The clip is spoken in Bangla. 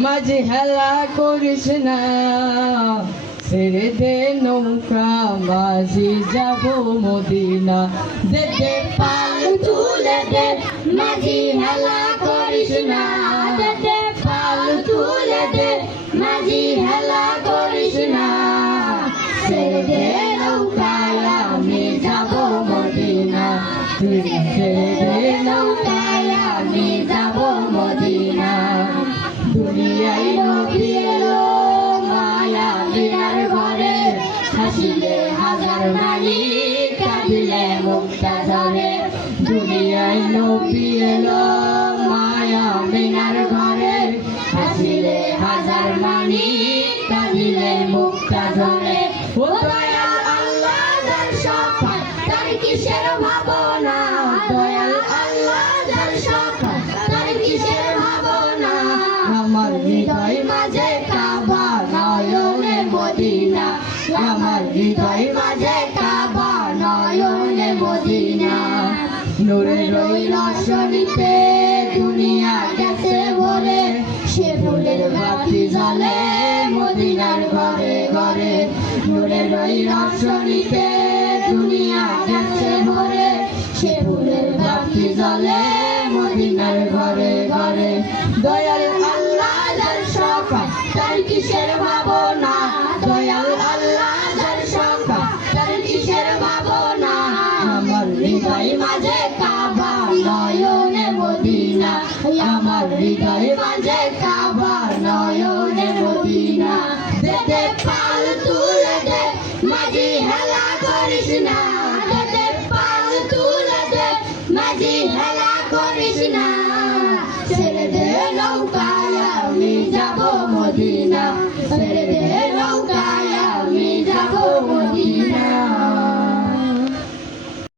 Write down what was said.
মাঝি হেলা করিস না, ছেড়ে দে নৌকা, মাঝি যাব মদিনা। দে দে পাল তুলে দে, মাঝি হেলা করিস না, দে দে পাল তুলে দে, মাঝি হেলা করিস না। ছেড়ে দে নৌকায় আমি যাব মদিনা, ছেড়ে দে নৌকায় আমি যাব মদিনা। দুনিয়ায় নবী এলো মায়া বিনার ঘরে, হাসিলে হাজার মানি, কাঁদিলে মুক্তা ঝরে। দুনিয়ায় নবী এলো মায়া বিনার ঘরে, হাসিলে হাজার মানি, কাঁদিলে মুক্তা ঝরে। ও দয়াল আল্লাহ যার সফাত, তার কিসের ভাবনা, দয়াল আল্লাহ যার সফাত, তার কিসের ভাবনা। আমার হৃদয় মাঝে কাবা, নয়নে মদিনা, আমার হৃদয় মাঝে কাবা, নয়নে মদিনা। নূরের ওই রশনীতে দুনিয়া গেছে ভরে, সে ফুলের বাতি জ্বলে মদিনার ঘরে ঘরে। নূরের ওই রশনীতে দুনিয়া গেছে ভরে, সে ফুলের বাতি জ্বলে মদিনার ঘরে ঘরে। দয়াল আল্লাহ যার সফাত, তার কিসের ভাবনা, দয়াল আল্লাহ যার সফাত, তার কিসের ভাবনা। আমার হৃদয় মাঝে কাবা, নয়নে মদিনা, আমার হৃদয় মাঝে কাবা, নয়নে মদিনা। দে দে পাল তুলে দে, মাঝি হেলা করিস না, দে দে পাল তুলে দে, মাঝি হেলা করিস না। ছেড়ে দে নৌকায় আমি যাব মদিনা,